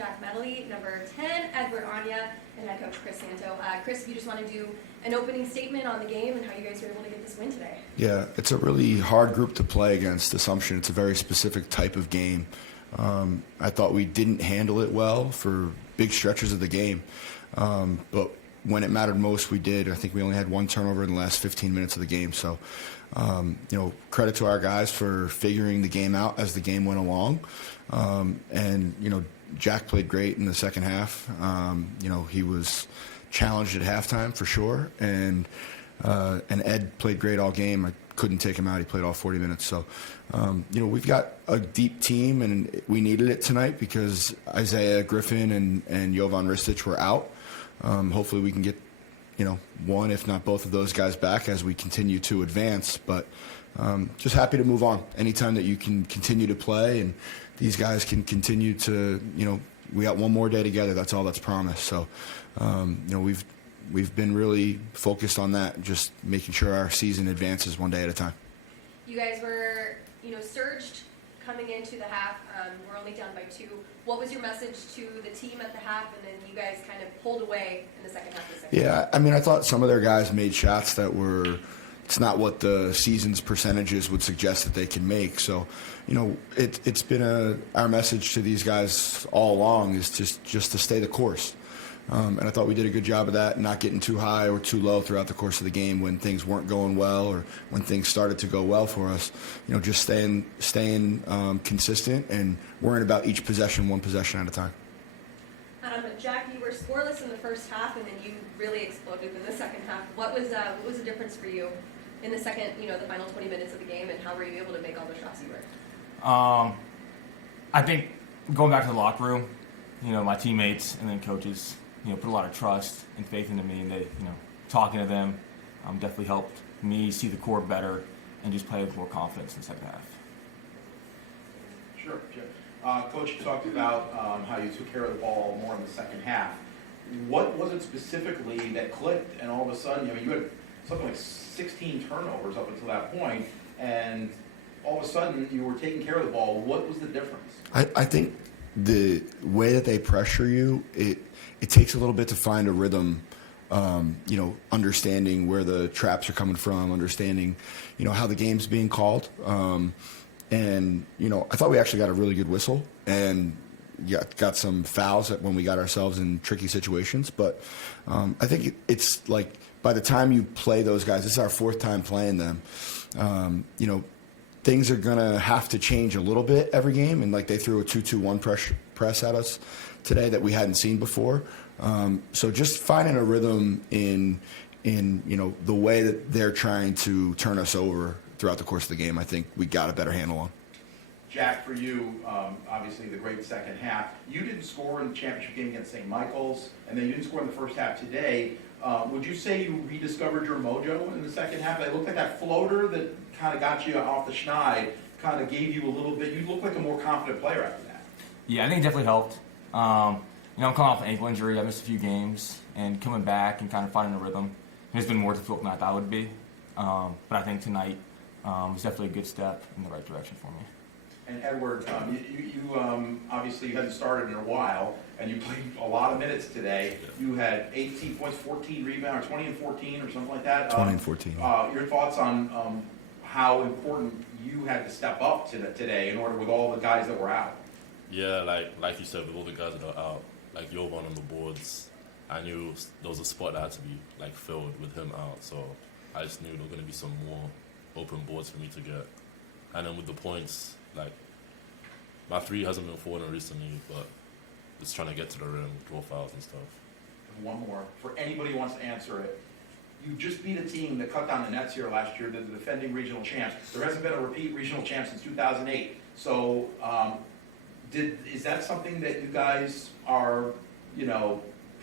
Jack Medley, number 10, Edward Anya, and head coach Chris Santo. Chris, if you just want to do an opening statement on the game and how you guys were able to get this win today. Yeah, it's a really hard group to play against, Assumption. It's a very specific type of game. I thought we didn't handle it well for big stretches of the game. But when it mattered most, we did. I think we only had one turnover in the last 15 minutes of the game. So, credit to our guys for figuring the game out as the game went along. Jack played great in the second half. He was challenged at halftime for sure. And Ed played great all game. I couldn't take him out. He played all 40 minutes. So, we've got a deep team, and we needed it tonight because Isaiah Griffin and Jovan Ristic were out. Hopefully we can get, one, if not both of those guys back as we continue to advance. But just happy to move on. Anytime that you can continue to play and these guys can continue to, we got one more day together. That's all that's promised. So, we've been really focused on that, just making sure our season advances one day at a time. You guys were, surged coming into the half. We're only down by 2. What was your message to the team at the half, and then you guys kind of pulled away in the second half of the second half? Yeah, I thought some of their guys made shots that were, it's not what the season's percentages would suggest that they can make. So, it's been our message to these guys all along is just to stay the course. And I thought we did a good job of that, not getting too high or too low throughout the course of the game when things weren't going well or when things started to go well for us. Just staying consistent and worrying about each possession, one possession at a time. Jack, you were scoreless in the first half, and then you really exploded in the second half. What was the difference for you in the second, the final 20 minutes of the game, and how were you able to make all the shots you were? I think going back to the locker room, my teammates and then coaches, put a lot of trust and faith into me, and they, talking to them definitely helped me see the court better and just play with more confidence in the second half. Sure, Jim. Coach, you talked about how you took care of the ball more in the second half. What was it specifically that clicked, and all of a sudden, you had something like 16 turnovers up until that point, and all of a sudden you were taking care of the ball. What was the difference? I think the way that they pressure you, it takes a little bit to find a rhythm, understanding where the traps are coming from, understanding, how the game's being called. I thought we actually got a really good whistle and got some fouls when we got ourselves in tricky situations. But I think it's like by the time you play those guys, this is our 4th time playing them, things are going to have to change a little bit every game. And like they threw a 2-2-1 press at us today that we hadn't seen before. So just finding a rhythm in the way that they're trying to turn us over throughout the course of the game, I think we got a better handle on. Jack, for you, obviously the great second half. You didn't score in the championship game against St. Michael's, and then you didn't score in the first half today. Would you say you rediscovered your mojo in the second half? It looked like that floater that kind of got you off the schneid kind of gave you a little bit. You looked like a more confident player after that. Yeah, I think it definitely helped. I'm coming off an ankle injury. I missed a few games, and coming back and kind of finding a rhythm has been more difficult than I thought it would be. But I think tonight was definitely a good step in the right direction for me. And Edward, you obviously hadn't started in a while, and you played a lot of minutes today. You had 18 points, 14 rebounds, 20 and 14 or something like that. 20 and 14. Your thoughts on how important you had to step up today in order with all the guys that were out? Yeah, like you said, with all the guys that are out, like Jovan on the boards, I knew there was a spot that had to be filled with him out. So I just knew there were going to be some more open boards for me to get. And then with the points, my 3 hasn't been falling recently, but just trying to get to the rim, draw fouls and stuff. And one more, for anybody who wants to answer it. You just beat a team that cut down the nets here last year, the defending regional champs. There hasn't been a repeat regional champ since 2008. So is that something that you guys are,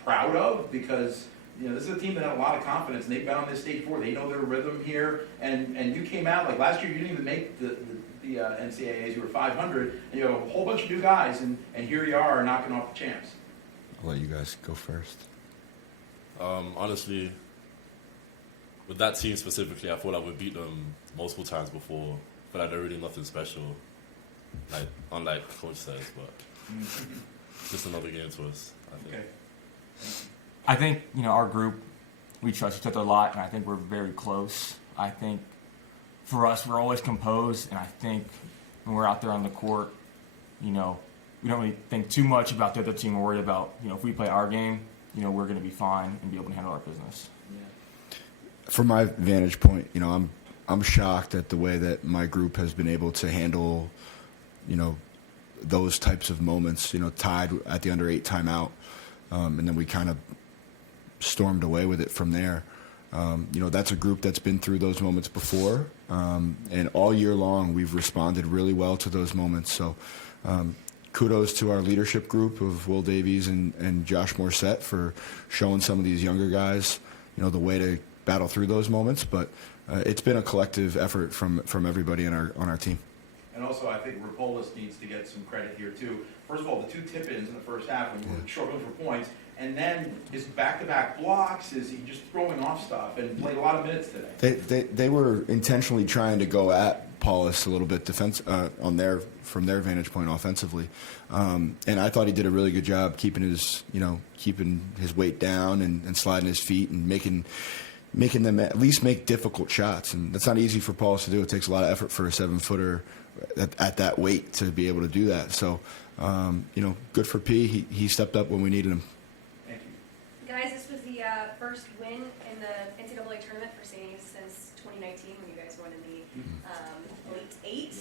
proud of? Because, this is a team that had a lot of confidence, and they've been on this stage before. They know their rhythm here. And you came out, last year you didn't even make the NCAAs. You were 500, and you have a whole bunch of new guys, and here you are knocking off the champs. I'll let you guys go first. Honestly, with that team specifically, I feel like we beat them multiple times before. I feel like they're really nothing special, unlike Coach says. But just another game to us. I think. Okay. I think, our group, we trust each other a lot, and I think we're very close. I think for us, we're always composed, and I think when we're out there on the court, we don't really think too much about the other team. We're worried about, if we play our game, we're going to be fine and be able to handle our business. From my vantage point, I'm shocked at the way that my group has been able to handle, those types of moments. Tied at the under 8 timeout, and then we kind of stormed away with it from there. That's a group that's been through those moments before, and all year long we've responded really well to those moments. So kudos to our leadership group of Will Davies and Josh Morissette for showing some of these younger guys, the way to battle through those moments. But it's been a collective effort from everybody on our team. And also, I think Rapolis needs to get some credit here, too. First of all, the 2 tip-ins in the first half when we were struggling for points, and then his back-to-back blocks, is he just throwing off stuff, and played a lot of minutes today. They were intentionally trying to go at Paulus a little bit from their vantage point offensively, and I thought he did a really good job keeping his weight down and sliding his feet and making them at least make difficult shots. And that's not easy for Paulus to do. It takes a lot of effort for a 7-footer at that weight to be able to do that. So, good for P. He stepped up when we needed him. Thank you. Guys, this was the first win in the NCAA tournament for St. A's since 2019 when you guys won in the Elite 8.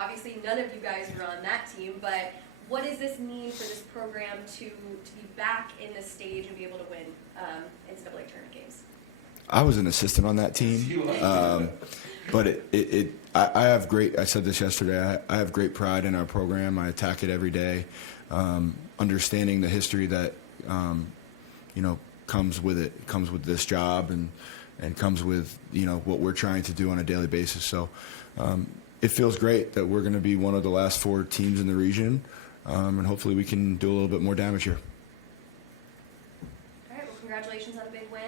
Obviously, none of you guys were on that team, but what does this mean for this program to be back in this stage and be able to win NCAA tournament games? I was an assistant on that team, but I have great. I said this yesterday. I have great pride in our program. I attack it every day, understanding the history that comes with it. Comes with this job and comes with what we're trying to do on a daily basis. So it feels great that we're going to be one of the last 4 teams in the region, and hopefully we can do a little bit more damage here. All right, well, congratulations on a big win.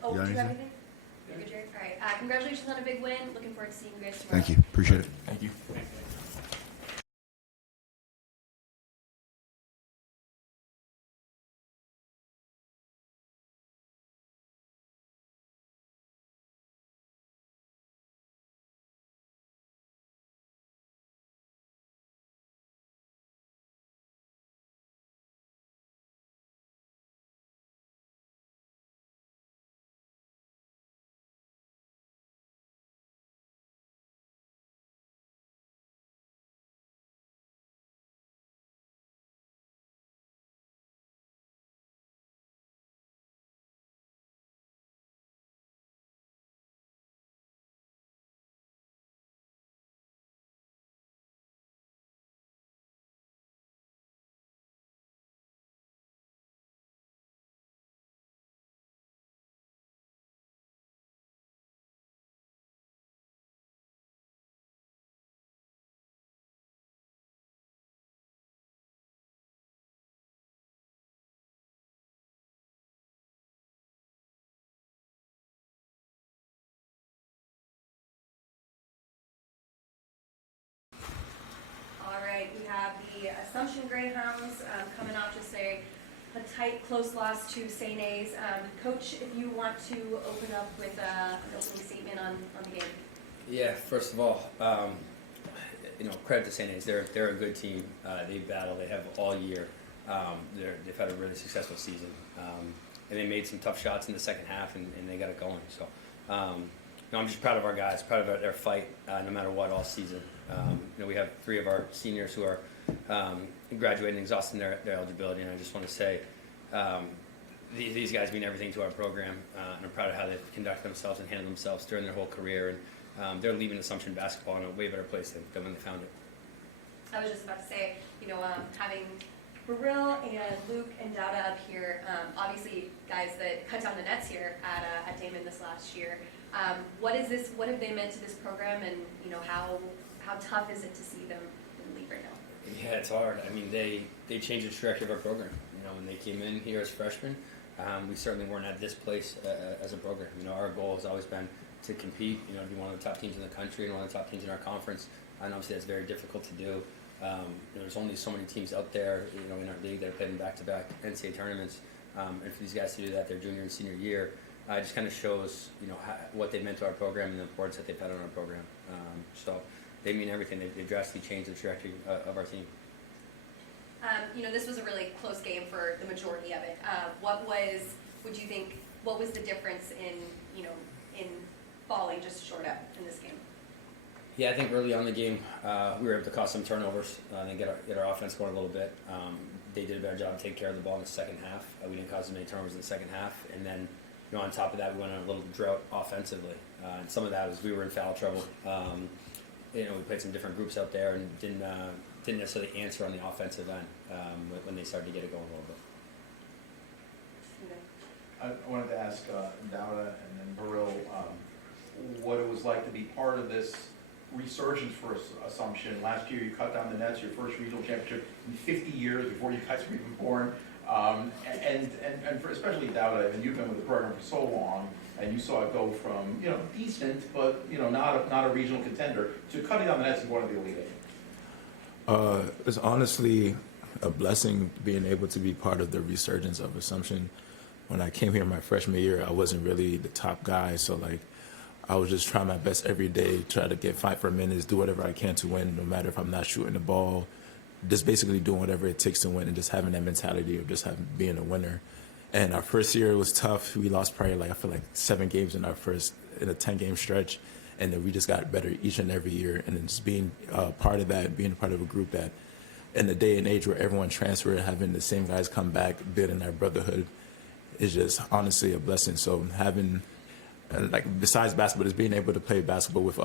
You got Do you have anything? anything? You're good, Jared? All right, congratulations on a big win. Looking forward to seeing you guys tomorrow. Thank you. Appreciate it. Thank you. All right, we have the Assumption Greyhounds coming off just a tight, close loss to St. A's. Coach, if you want to open up with an opening statement on the game. Yeah, first of all, credit to St. A's. They're a good team. They battle. They have all year. They've had a really successful season, and they made some tough shots in the second half, and they got it going. So, I'm just proud of our guys, proud of their fight, no matter what, all season. We have 3 of our seniors who are graduating, exhausting their eligibility, and I just want to say these guys mean everything to our program, and I'm proud of how they've conducted themselves and handled themselves during their whole career, and they're leaving Assumption basketball in a way better place than when they found it. I was just about to say, having Burrill and Luke and Dowda up here, obviously guys that cut down the nets here at Damon this last year. What have they meant to this program, and how tough is it to see them in the league right now? Yeah, it's hard. I mean, they changed the trajectory of our program. When they came in here as freshmen, we certainly weren't at this place as a program. Our goal has always been to compete, to be one of the top teams in the country and one of the top teams in our conference. And obviously that's very difficult to do. There's only so many teams out there, in our league that are playing back-to-back NCAA tournaments, and for these guys to do that their junior and senior year, it just kind of shows, what they meant to our program and the importance that they've had on our program. So they mean everything. They drastically changed the trajectory of our team. This was a really close game for the majority of it. What was the difference in falling just short up in this game? Yeah, I think early on in the game, we were able to cause some turnovers and get our offense going a little bit. They did a better job of taking care of the ball in the second half. We didn't cause as many turnovers in the second half. And then, on top of that, we went on a little drought offensively. And some of that was we were in foul trouble. We played some different groups out there and didn't necessarily answer on the offensive end when they started to get it going a little bit. I wanted to ask Dowda and then Burrill what it was like to be part of this resurgence for Assumption. Last year you cut down the nets, your first regional championship in 50 years before you guys were even born. And for especially Dowda, and you've been with the program for so long, and you saw it go from decent, but not a regional contender, to cutting down the nets and going to the Elite Eight. It's honestly a blessing being able to be part of the resurgence of Assumption. When I came here my freshman year, I wasn't really the top guy, so I was just trying my best every day, try to fight for minutes, do whatever I can to win, no matter if I'm not shooting the ball, just basically doing whatever it takes to win and just having that mentality of just being a winner. And our first year was tough. We lost probably 7 games in a 10-game stretch, and then we just got better each and every year. And then just being part of that, being part of a group that, in the day and age where everyone transferred, having the same guys come back, building that brotherhood, is just honestly a blessing. So having, besides basketball, just being able to play basketball with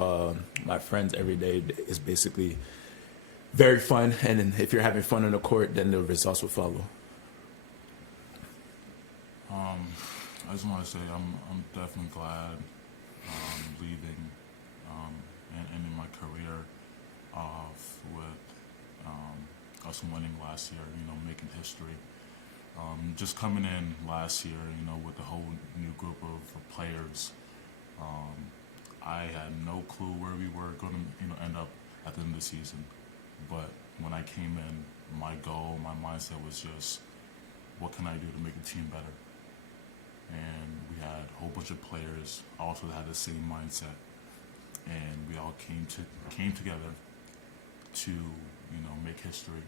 my friends every day is basically very fun. And then if you're having fun on the court, then the results will follow. I just want to say I'm definitely glad leaving and ending my career off with us winning last year, making history. Just coming in last year, with the whole new group of players, I had no clue where we were going to end up at the end of the season. But when I came in, my goal, my mindset was just, what can I do to make the team better? And we had a whole bunch of players also that had the same mindset, and we all came together to make history.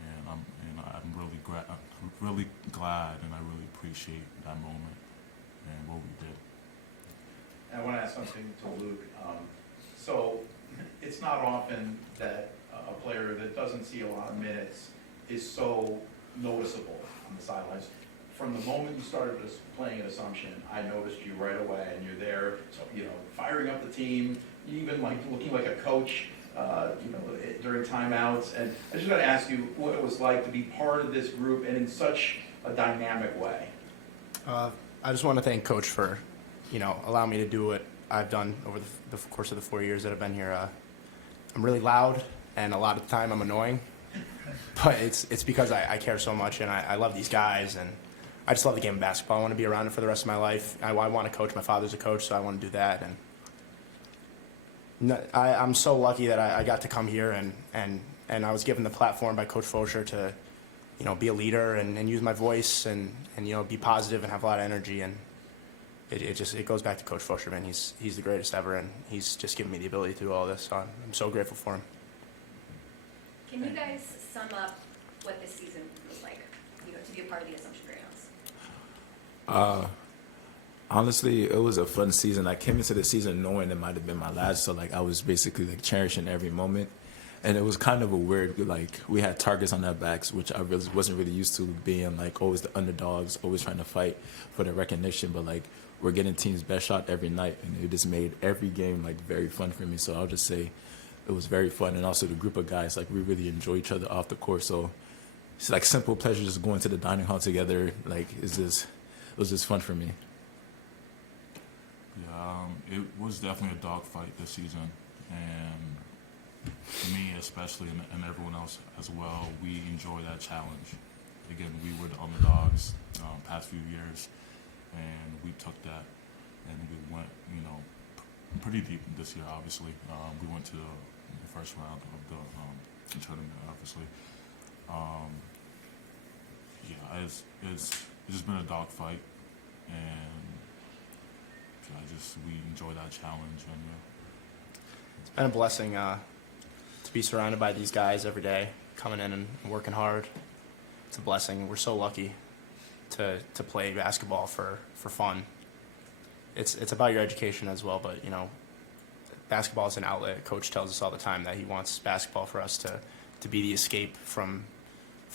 And I'm really glad, and I really appreciate that moment and what we did. And I want to ask something to Luke. So it's not often that a player that doesn't see a lot of minutes is so noticeable on the sidelines. From the moment you started playing at Assumption, I noticed you right away, and you're there, firing up the team, even looking like a coach, during timeouts. And I just got to ask you what it was like to be part of this group and in such a dynamic way. I just want to thank Coach for, allowing me to do what I've done over the course of the 4 years that I've been here. I'm really loud, and a lot of the time I'm annoying, but it's because I care so much, and I love these guys, and I just love the game of basketball. I want to be around it for the rest of my life. I want to coach. My father's a coach, so I want to do that. And I'm so lucky that I got to come here, and I was given the platform by Coach Fosher to, be a leader and use my voice and be positive and have a lot of energy. And it goes back to Coach Fosher, man. He's the greatest ever, and he's just given me the ability to do all this. So I'm so grateful for him. Can you guys sum up what this season was like, to be a part of the Assumption Greyhounds? Honestly, it was a fun season. I came into the season knowing it might have been my last, so I was basically cherishing every moment. And it was kind of a weird, we had targets on our backs, which I really wasn't really used to, being always the underdogs, always trying to fight for the recognition. But we're getting teams' best shot every night, and it just made every game very fun for me. So I'll just say it was very fun, and also the group of guys, we really enjoy each other off the court. So it's simple pleasure just going to the dining hall together. It was just fun for me. Yeah, it was definitely a dogfight this season, and me especially, and everyone else as well, we enjoy that challenge. Again, we were the underdogs past few years, and we took that, and we went, pretty deep this year. Obviously, we went to the first round of the tournament, obviously. Yeah, it's just been a dogfight, and we enjoy that challenge, and It's been a blessing to be surrounded by these guys every day, coming in and working hard. It's a blessing. We're so lucky to play basketball for fun. It's about your education as well, but basketball is an outlet. Coach tells us all the time that he wants basketball for us to be the escape from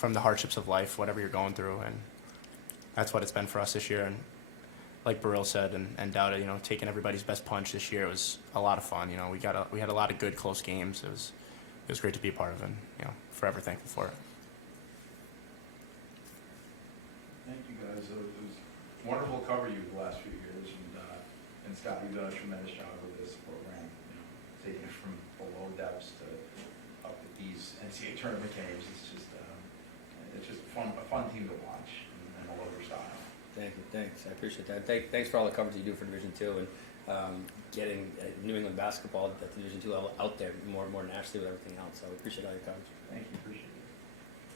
the hardships of life, whatever you're going through, and that's what it's been for us this year. And like Burrell said and Dowda, taking everybody's best punch this year was a lot of fun. We had a lot of good close games. It was great to be a part of it. And, forever thankful for it. Thank you, guys. It was wonderful to cover you the last few years, and Scott, you've done a tremendous job with this program, taking it from below depths to up to these NCAA tournament games. It's just a fun team to watch, and I love your style. Thank you, thanks. I appreciate that. Thanks for all the coverage you do for Division II and getting New England basketball at the Division II level out there more and more nationally with everything else. So I appreciate all your coverage. Thank you, appreciate it.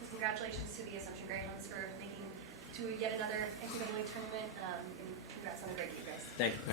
So congratulations to the Assumption Greyhounds for making to yet another NCAA tournament, and congrats on a great game, guys. Thank you.